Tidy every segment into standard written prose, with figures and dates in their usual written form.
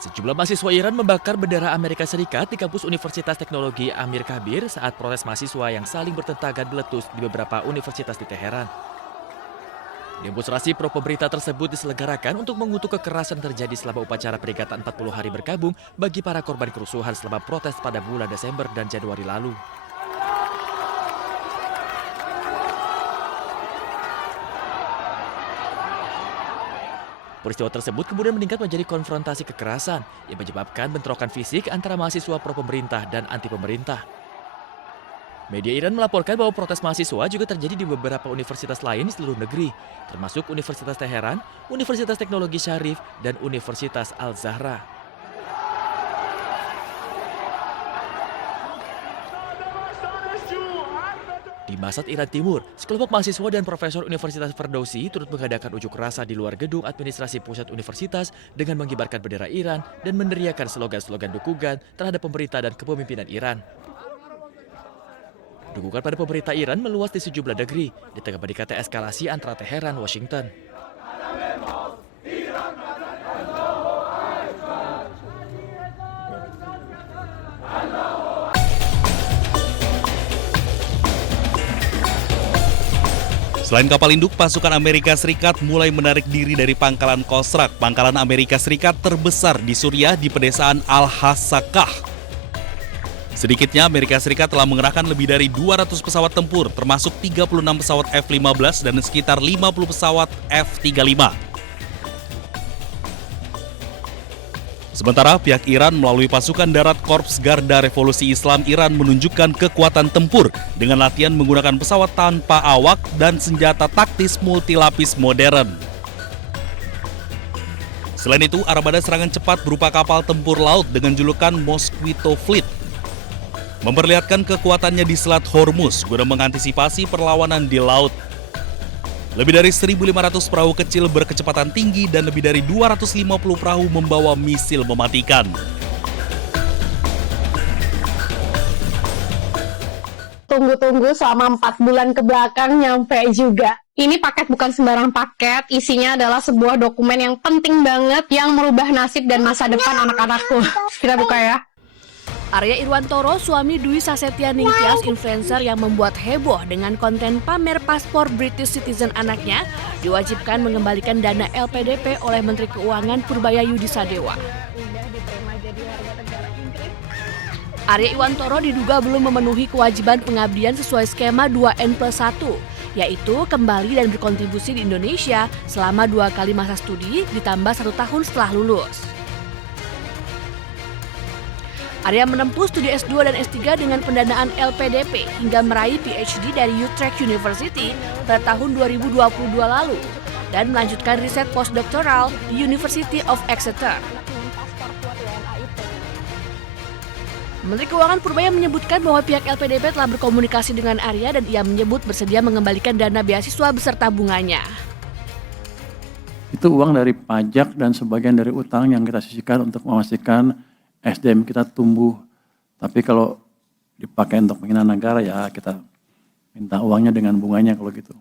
Sejumlah mahasiswa Iran membakar bendera Amerika Serikat di kampus Universitas Teknologi Amir Kabir saat protes mahasiswa yang saling bertentangan meletus di beberapa universitas di Teheran. Demonstrasi pro pemerintah tersebut diselenggarakan untuk mengutuk kekerasan terjadi selama upacara peringatan 40 hari berkabung bagi para korban kerusuhan selama protes pada bulan Desember dan Januari lalu. Peristiwa tersebut kemudian meningkat menjadi konfrontasi kekerasan yang menyebabkan bentrokan fisik antara mahasiswa pro pemerintah dan anti pemerintah. Media Iran melaporkan bahwa protes mahasiswa juga terjadi di beberapa universitas lain di seluruh negeri, termasuk Universitas Teheran, Universitas Teknologi Syarif, dan Universitas Al-Zahra. Di Masad, Iran Timur, sekelompok mahasiswa dan profesor Universitas Ferdowsi turut mengadakan unjuk rasa di luar gedung administrasi pusat universitas dengan mengibarkan bendera Iran dan meneriakan slogan-slogan dukungan terhadap pemerintah dan kepemimpinan Iran. Dukungan pada pemerintah Iran meluas di sejumlah negeri, di tengah meningkatnya eskalasi antara Teheran dan Washington. Selain kapal induk, pasukan Amerika Serikat mulai menarik diri dari pangkalan Kosrak, pangkalan Amerika Serikat terbesar di Suriah di pedesaan Al-Hasakah. Sedikitnya, Amerika Serikat telah mengerahkan lebih dari 200 pesawat tempur, termasuk 36 pesawat F-15 dan sekitar 50 pesawat F-35. Sementara pihak Iran melalui pasukan darat Korps Garda Revolusi Islam Iran menunjukkan kekuatan tempur dengan latihan menggunakan pesawat tanpa awak dan senjata taktis multilapis modern. Selain itu, armada serangan cepat berupa kapal tempur laut dengan julukan Mosquito Fleet memperlihatkan kekuatannya di Selat Hormuz guna mengantisipasi perlawanan di laut. Lebih dari 1.500 perahu kecil berkecepatan tinggi dan lebih dari 250 perahu membawa misil mematikan. Tunggu-tunggu selama 4 bulan ke belakang nyampe juga. Ini paket bukan sembarang paket, isinya adalah sebuah dokumen yang penting banget yang merubah nasib dan masa depan anak-anakku. Kita buka ya. Arya Irwantoro, suami Dwi Sasetia Ningtyas, influencer yang membuat heboh dengan konten pamer paspor British citizen anaknya, diwajibkan mengembalikan dana LPDP oleh Menteri Keuangan Purbayayudi Sadewa. Arya Irwantoro diduga belum memenuhi kewajiban pengabdian sesuai skema 2N+1, yaitu kembali dan berkontribusi di Indonesia selama 2 kali masa studi ditambah 1 tahun setelah lulus. Arya menempuh studi S2 dan S3 dengan pendanaan LPDP hingga meraih PhD dari Utrecht University pada tahun 2022 lalu dan melanjutkan riset postdoktoral di University of Exeter. Menteri Keuangan Purbaya menyebutkan bahwa pihak LPDP telah berkomunikasi dengan Arya dan ia menyebut bersedia mengembalikan dana beasiswa beserta bunganya. Itu uang dari pajak dan sebagian dari utang yang kita sisihkan untuk memastikan SDM kita tumbuh, tapi kalau dipakai untuk penghinaan negara ya kita minta uangnya dengan bunganya kalau gitu.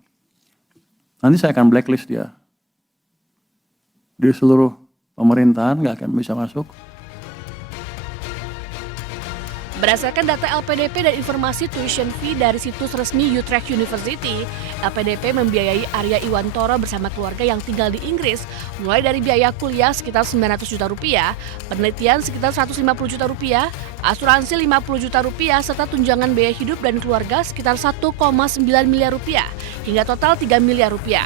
Nanti saya akan blacklist dia. Di seluruh pemerintahan nggak akan bisa masuk. Berdasarkan data LPDP dan informasi tuition fee dari situs resmi Utrecht University, LPDP membiayai Arya Irwantoro bersama keluarga yang tinggal di Inggris, mulai dari biaya kuliah sekitar 900 juta rupiah, penelitian sekitar 150 juta rupiah, asuransi 50 juta rupiah, serta tunjangan biaya hidup dan keluarga sekitar 1,9 miliar rupiah, hingga total 3 miliar rupiah.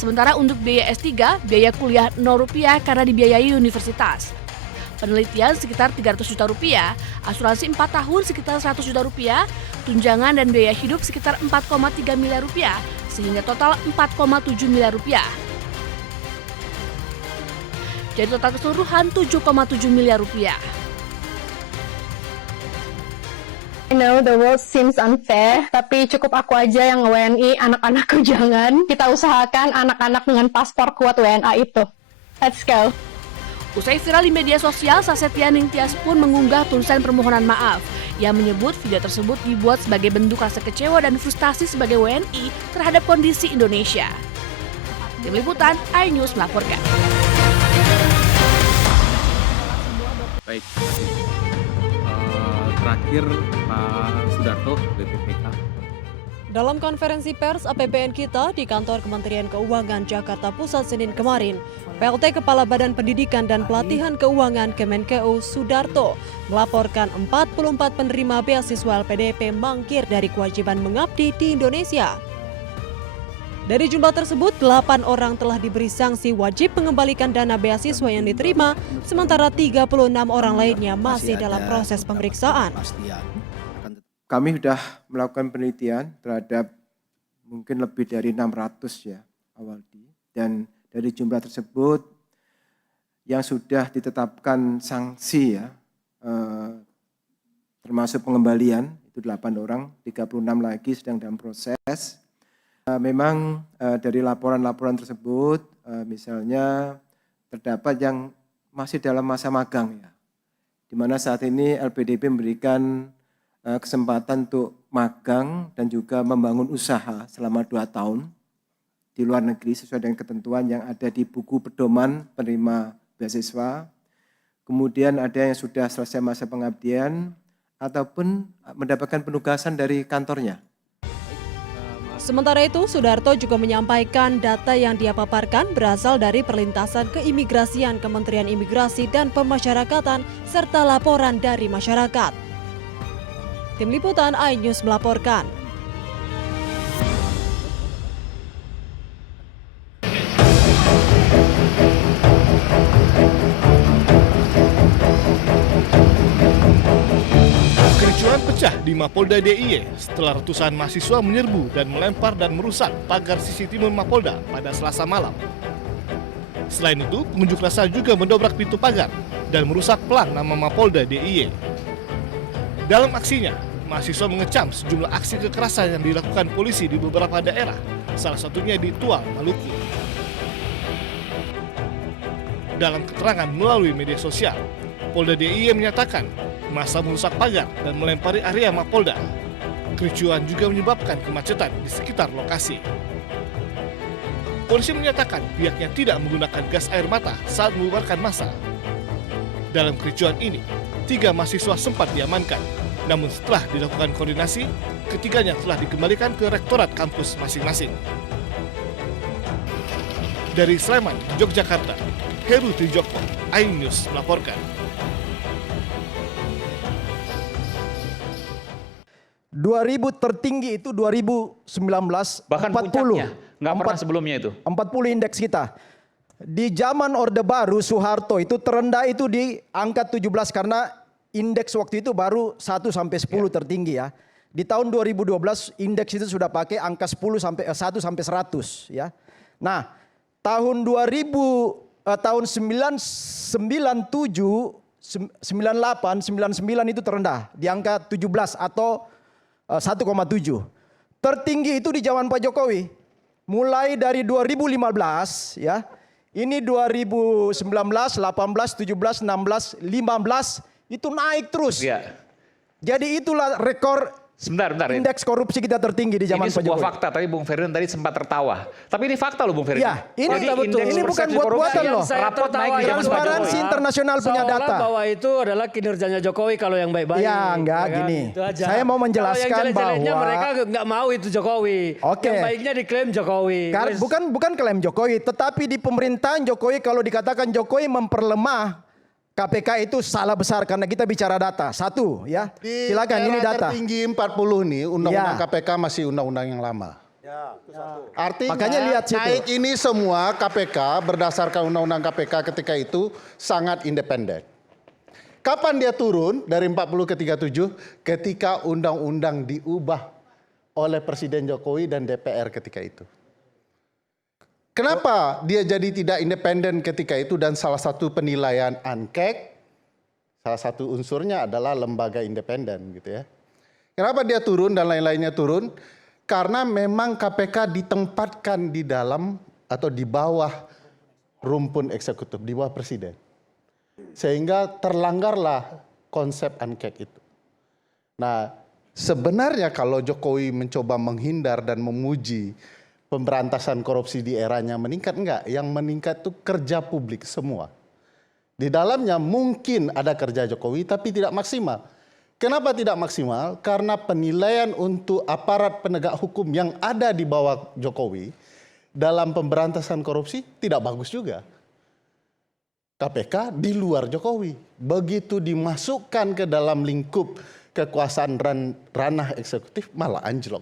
Sementara untuk biaya S3, biaya kuliah Rp0 karena dibiayai universitas. Penelitian sekitar 300 juta rupiah, asuransi 4 tahun sekitar 100 juta rupiah, tunjangan dan biaya hidup sekitar 4,3 miliar rupiah, sehingga total 4,7 miliar rupiah. Jadi total keseluruhan 7,7 miliar rupiah. I know the world seems unfair, tapi cukup aku aja yang WNI, anak-anakku jangan. Kita usahakan anak-anak dengan paspor kuat WNA itu. Let's go. Usai viral di media sosial, Sasetia Ningtyas pun mengunggah tulisan permohonan maaf Ia menyebut video tersebut dibuat sebagai bentuk rasa kecewa dan frustasi sebagai WNI terhadap kondisi Indonesia. Tim Liputan, iNews melaporkan. Baik, terakhir Pak Sudarto, BPPK. Dalam konferensi pers APBN kita di kantor Kementerian Keuangan Jakarta Pusat Senin kemarin, PLT Kepala Badan Pendidikan dan Pelatihan Keuangan Kemenkeu Sudarto melaporkan 44 penerima beasiswa LPDP mangkir dari kewajiban mengabdi di Indonesia. Dari jumlah tersebut, 8 orang telah diberi sanksi wajib mengembalikan dana beasiswa yang diterima, sementara 36 orang lainnya masih dalam proses pemeriksaan. Kami sudah melakukan penelitian terhadap mungkin lebih dari 600 ya Awaldi. Dan dari jumlah tersebut yang sudah ditetapkan sanksi ya, termasuk pengembalian, itu 8 orang, 36 lagi sedang dalam proses. Memang dari laporan-laporan tersebut, misalnya terdapat yang masih dalam masa magang ya, di mana saat ini LPDP memberikan kesempatan untuk magang dan juga membangun usaha selama 2 tahun di luar negeri sesuai dengan ketentuan yang ada di buku pedoman penerima beasiswa. Kemudian ada yang sudah selesai masa pengabdian ataupun mendapatkan penugasan dari kantornya. Sementara itu, Sudarto juga menyampaikan data yang dia paparkan berasal dari perlintasan keimigrasian Kementerian Imigrasi dan Pemasyarakatan serta laporan dari masyarakat. Tim Liputan iNews melaporkan. Kericuhan pecah di Mapolda DIY setelah ratusan mahasiswa menyerbu dan melempar dan merusak pagar CCTV Mapolda pada Selasa malam. Selain itu, pengunjuk rasa juga mendobrak pintu pagar dan merusak pelang nama Mapolda DIY. Dalam aksinya, mahasiswa mengecam sejumlah aksi kekerasan yang dilakukan polisi di beberapa daerah, salah satunya di Tual, Maluku. Dalam keterangan melalui media sosial, Polda DIY menyatakan massa merusak pagar dan melempari area Mapolda. Kericuhan juga menyebabkan kemacetan di sekitar lokasi. Polisi menyatakan pihaknya tidak menggunakan gas air mata saat membubarkan massa. Dalam kericuhan ini, 3 mahasiswa sempat diamankan. Namun setelah dilakukan koordinasi, ketiganya telah dikembalikan ke rektorat kampus masing-masing. Dari Sleman, Yogyakarta, Heru Trijoko, iNews melaporkan. 2000 tertinggi itu 2019, bahkan 40. Puncaknya, nggak pernah sebelumnya itu. 40 indeks kita. Di zaman Orde Baru Soeharto itu terendah itu di angka 17 karena indeks waktu itu baru 1 sampai 10 tertinggi ya. Di tahun 2012 indeks itu sudah pakai angka 1 sampai 100 ya. Nah, tahun 97, 98, 99 itu terendah di angka 17 atau 1,7. Tertinggi itu di zaman Pak Jokowi. Mulai dari 2015 ya. Ini 2019, 18, 17, 16, 15 itu naik terus. Ya. Jadi itulah rekor Sebentar. indeks korupsi kita tertinggi di zaman Pak Jokowi. Ini sebuah fakta, tapi Bung Ferdinand tadi sempat tertawa. Tapi ini fakta loh Bung Ferdinand. Ya, ini betul. Ini bukan buat-buatan loh. Rapot naik di zaman Pak Transparansi Jokowi. internasional punya data. Bahwa itu adalah kinerjanya Jokowi kalau yang baik-baik. Ya, enggak kan? gini. Itu aja. Saya mau menjelaskan kalau yang jelek-jeleknya bahwa mereka nggak mau itu Jokowi. Oke. Yang baiknya diklaim Jokowi. Bukan klaim Jokowi, tetapi di pemerintahan Jokowi kalau dikatakan Jokowi memperlemah KPK itu salah besar karena kita bicara data. Satu ya. Silakan ini data. Tertinggi 40 nih undang-undang KPK masih undang-undang yang lama. Ya, itu satu. Artinya makanya lihat situ. naik ini semua KPK berdasarkan undang-undang KPK ketika itu sangat independen. Kapan dia turun dari 40 ke 37? Ketika undang-undang diubah oleh Presiden Jokowi dan DPR ketika itu. Kenapa dia jadi tidak independen ketika itu dan salah satu penilaian ANKEK, salah satu unsurnya adalah lembaga independen gitu ya. Kenapa dia turun dan lain-lainnya turun? Karena memang KPK ditempatkan di dalam atau di bawah rumpun eksekutif, di bawah presiden. Sehingga terlanggarlah konsep ANKEK itu. Nah, sebenarnya kalau Jokowi mencoba menghindar dan memuji pemberantasan korupsi di eranya meningkat, enggak. Yang meningkat itu kerja publik semua. Di dalamnya mungkin ada kerja Jokowi tapi tidak maksimal. Kenapa tidak maksimal? Karena penilaian untuk aparat penegak hukum yang ada di bawah Jokowi dalam pemberantasan korupsi tidak bagus juga. KPK di luar Jokowi. Begitu dimasukkan ke dalam lingkup kekuasaan ranah eksekutif malah anjlok.